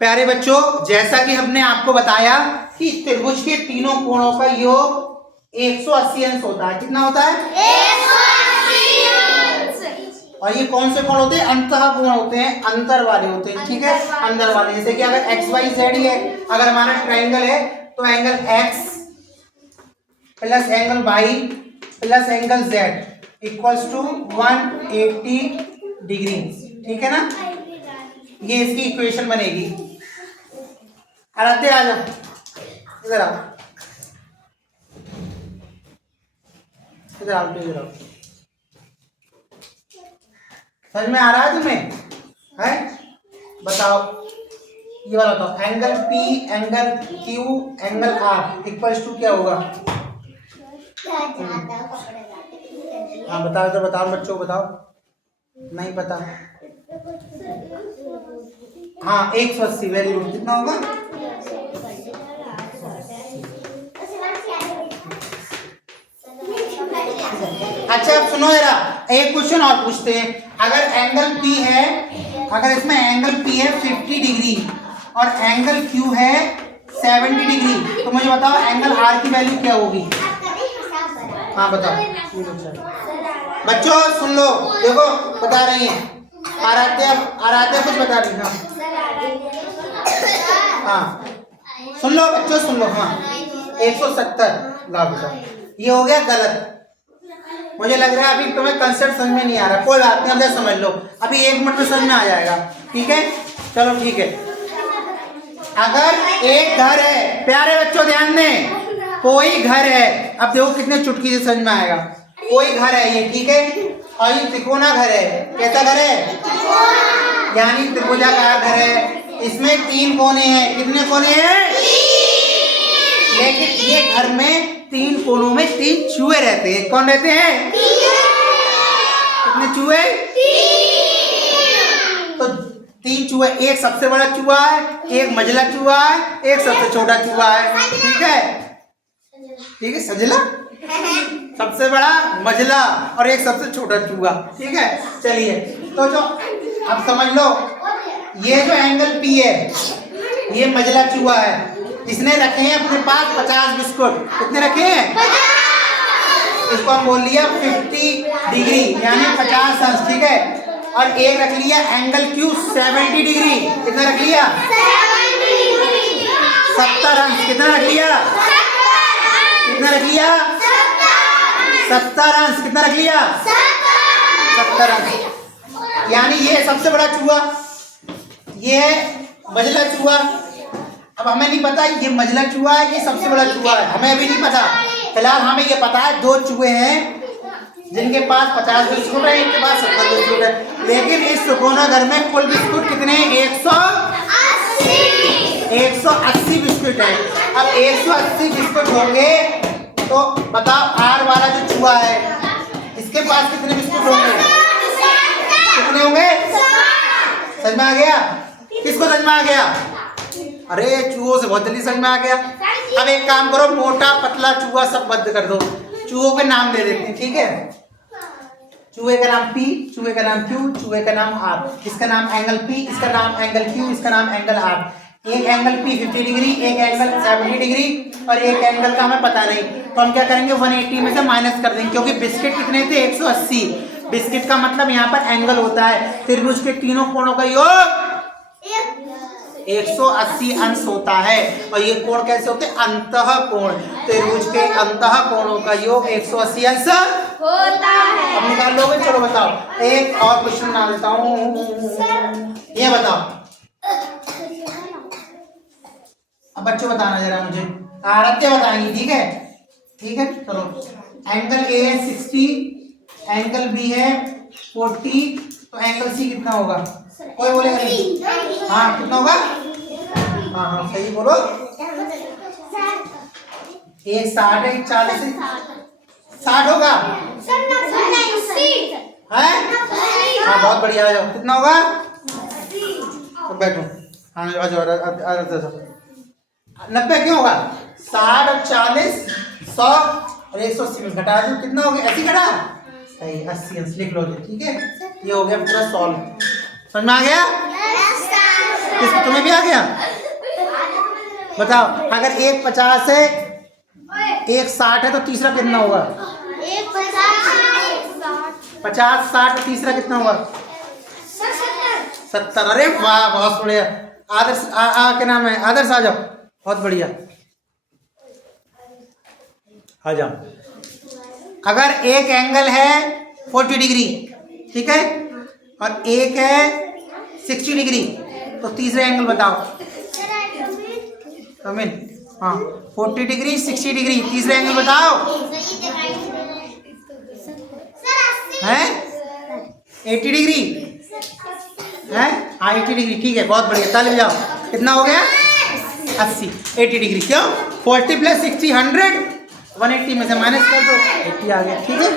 प्यारे बच्चों, जैसा कि हमने आपको बताया कि त्रिभुज के तीनों कोणों का योग 180 अंश होता है। कितना होता है? 180 अंश। और ये कौन से कोण होते हैं? अंतः कोण होते हैं, अंतर वाले होते हैं। ठीक है, अंदर वाले। जैसे कि अगर एक्स वाई जेड ही है, अगर हमारा ट्राइंगल है तो angle x plus angle y plus angle z equals to 180 degree. ठीक है ना, ये इसकी इक्वेशन बनेगी। आराध्य आ जाओ इधर आओ, इधर आओ, इधर आओ। समझ में आ रहा है तुम्हें? है, बताओ ये वाला बताओ। Angle P angle Q angle R equals to क्या होगा? हाँ बताओ, तो बताओ बच्चों, बताओ। नहीं पता? हाँ 180। Very good. कितना होगा? अच्छा अब सुनो जरा, एक क्वेश्चन और पूछते हैं। अगर एंगल P है, अगर इसमें एंगल P है 50 डिग्री और एंगल Q है 70 डिग्री, तो मुझे बताओ एंगल R की वैल्यू क्या होगी? हाँ बताओ बच्चों, सुन लो, देखो बता रही हैं। आराध्या कुछ बता रही है। हाँ सुन लो बच्चों, सुन लो। हाँ 170 ला बेटा, ये हो गया गलत। मुझे लग रहा है अभी तुम्हें कंसेप्ट समझ में नहीं आ रहा। कोई बात नहीं, अब समझ लो, अभी 1 मिनट में समझ में आ जाएगा। ठीक है, चलो ठीक है। अगर एक घर है, प्यारे बच्चों ध्यान दें, कोई घर है, अब देखो कितने चुटकी से समझ में आएगा। कोई घर है ये, ठीक है, और ये त्रिकोणा घर है। कैसा घर है? यानी त्रिभुजाकार घर है। इसमें 3 कोने हैं। कितने कोने हैं? लेकिन ये घर में 3 कोनों में 3 चूहे रहते हैं। कौन रहते हैं? कितने चूहे? तो 3 चूहे, एक सबसे बड़ा चूहा है, एक मझला चूहा है, एक सबसे छोटा चूहा है। ठीक है, ठीक है, सजला सबसे बड़ा, मझला और एक सबसे छोटा चूहा। ठीक है, चलिए तो जो अब समझ लो, ये जो एंगल P है, ये मझला चूहा है। इसने रखे हैं अपने पास 50 बिस्कुट। कितने रखे हैं? 50। इसको हम बोल लिया 50 डिग्री यानी 50 अंश। ठीक है, और एक रख लिया एंगल Q 70 डिग्री। कितना रख लिया? 70 अंश। कितना रख लिया? कितना रख लिया? 70 अंश। कितना रख लिया? 70 अंश। यानी ये सबसे बड़ा चूहा, ये मझला चूहा। अब हमें नहीं पता ये मझला चूहा है कि सबसे बड़ा चूहा है, हमें अभी नहीं पता। फिलहाल हमें ये पता है 2 चूहे हैं जिनके पास 50 बिस्कुट है, इनके पास 70 बिस्कुट है। लेकिन इस त्रिकोणा घर में कुल बिस्कुट कितने हैं? 180 बिस्कुट है। अब 180 बिस्कुट होंगे तो बताओ आर वाला जो चूहा है इसके पास कितने बिस्कुट होंगे? कितने होंगे? समझ में आ गया? किसको समझ में आ गया? अरे चूहों से बहुत जल्दी समझ में आ गया। अब एक काम करो, मोटा पतला चूहा सब बंद कर दो, चूहों के नाम दे देते हैं। ठीक है, चूहे का नाम P, चूहे का नाम Q, चूहे का नाम R। इसका नाम एंगल P, इसका नाम एंगल Q, इसका नाम एंगल R। एक एंगल P 50 डिग्री, एक एंगल 70 डिग्री और एक एंगल का हमें पता नहीं, तो हम क्या करेंगे 180 में से माइनस कर देंगे, क्योंकि बिस्किट कितने थे? 180। बिस्किट का मतलब यहाँ पर एंगल होता है। त्रिभुज के तीनों कोणों का योग 180 अंश होता है। और ये कोण कैसे होते हैं? अंतः कोण। त्रिभुज के अंतः कोणों का योग 180 अंश होता है। अब निकाल लोगे? चलो बताओ, एक और क्वेश्चन बना देता हूँ। ये बताओ, अब बच्चों बताना जरा मुझे, आराध्य बताएंगी। ठीक है, ठीक है, चलो। एंगल A है 60, एंगल B है 40, तो एंगल C कितना होगा? कोई बोलेगा नहीं? हाँ कितना होगा? हाँ हाँ सही बोलो। एक 60 है, 40 है, 60 होगा है? हाँ बहुत बढ़िया। आ जाओ, कितना होगा? तो बैठो। हाँ आ जाओ। 90 क्यों होगा? 60 और 40 100 और 180 में घटा दो, कितना हो गया? 80 घटा, सही 80 अंश लिख लो। ठीक है, ये हो गया पूरा सॉल्व। समझ में आ गया? तुम्हें भी आ गया? बताओ, अगर एक 50 है, एक 60 है, तो तीसरा कितना होगा? 50, 60, तीसरा कितना होगा? 70। अरे वाह, बहुत बढ़िया। आदर्श क्या नाम है? आदर्श आ जाओ, बहुत बढ़िया, आ जाओ। अगर एक एंगल है 40 डिग्री, ठीक है, और एक है 60 डिग्री, तो तीसरा एंगल बताओ। कमिन, हाँ, 40 डिग्री, 60 डिग्री, तीसरा एंगल बताओ। है 80 डिग्री है? हाँ 80 डिग्री, ठीक है, बहुत बढ़िया। ताली बजाओ। कितना हो गया? 80, 80 डिग्री। क्यों? 40 + 60 100, 180 में से माइनस कर दो, 80 आ गया, ठीक है।